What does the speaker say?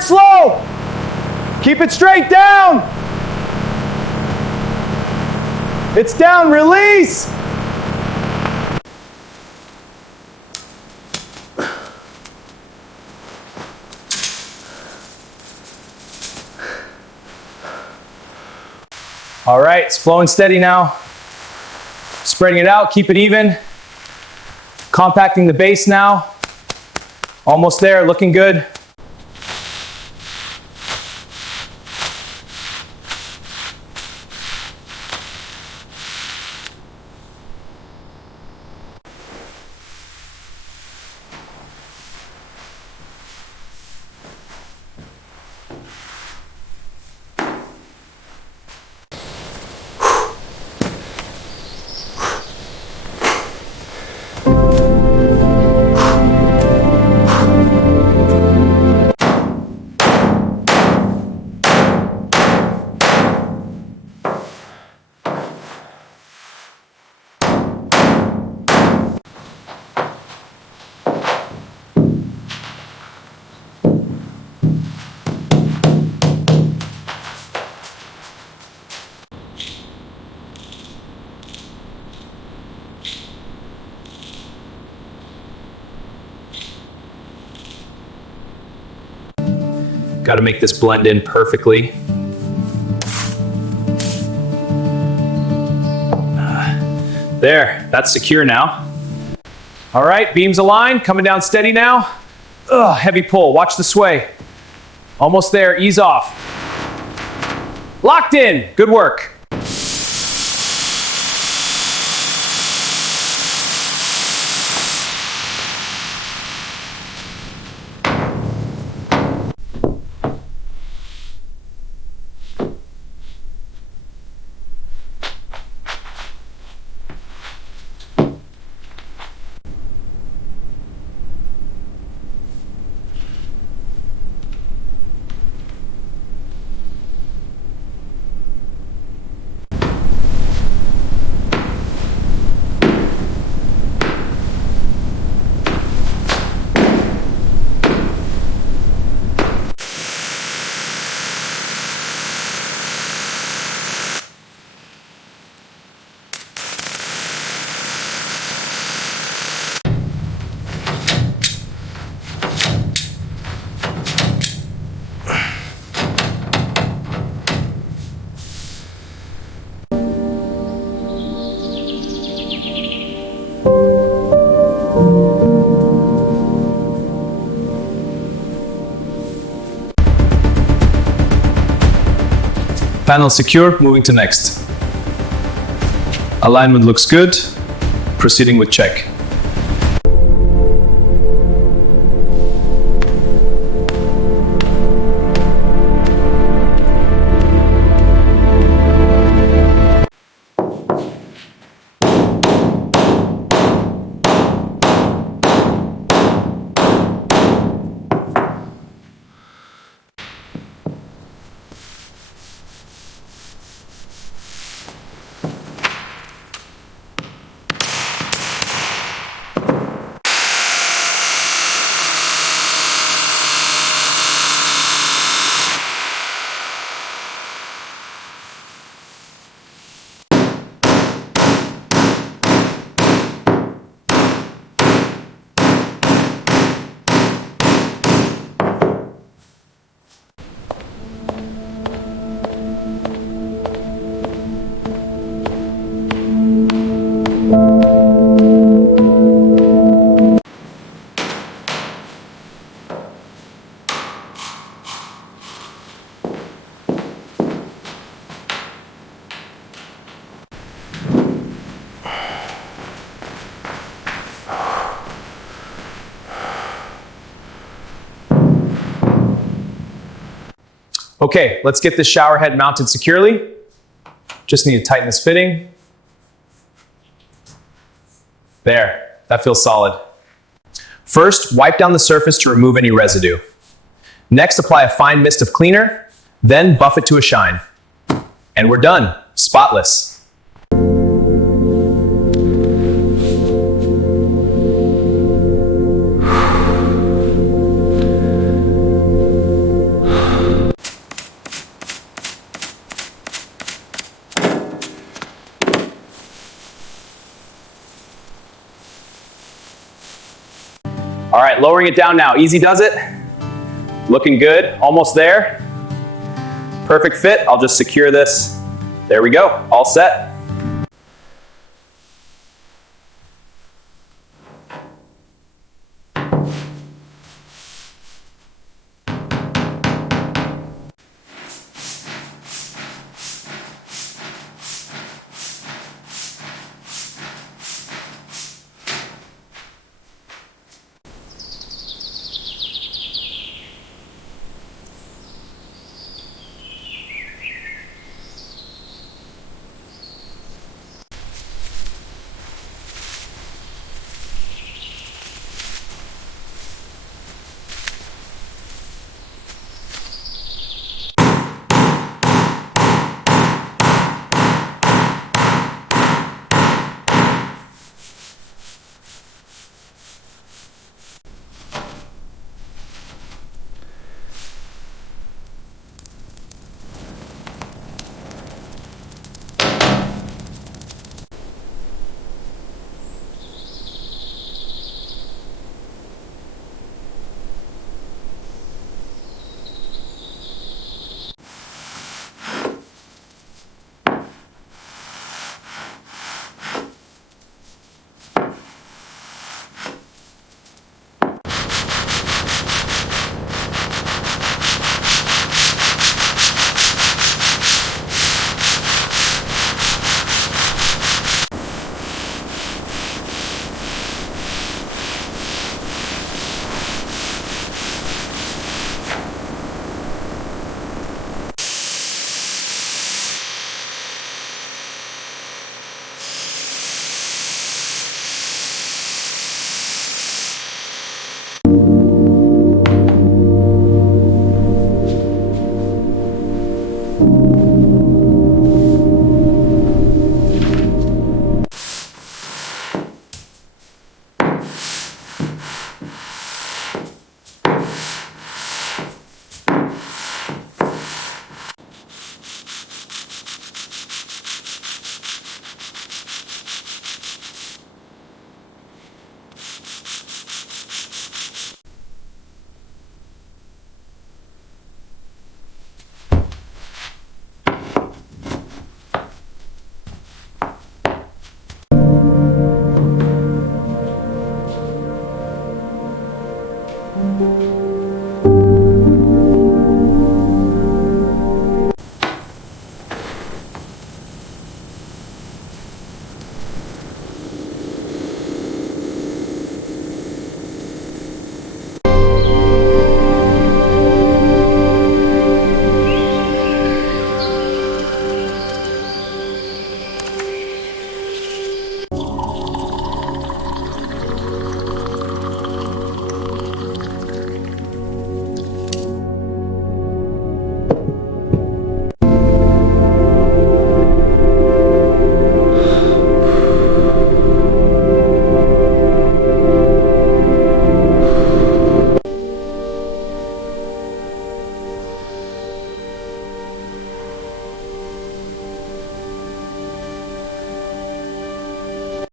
forward slow. Keep it straight down. It's down, release. All right, it's flowing steady now. Spreading it out, keep it even. Compacting the base now. Almost there, looking good. Got to make this blend in perfectly. There, that's secure now. All right, beams aligned, coming down steady now. Ugh, heavy pull, watch the sway. Almost there, ease off. Locked in, good work. Panel secure, moving to next. Alignment looks good, proceeding with check. Okay, let's get this shower head mounted securely. Just need to tighten this fitting. There, that feels solid. First, wipe down the surface to remove any residue. Next, apply a fine mist of cleaner, then buff it to a shine. And we're done, spotless. All right, lowering it down now. Easy does it. Looking good, almost there. Perfect fit. I'll just secure this. There we go, all set.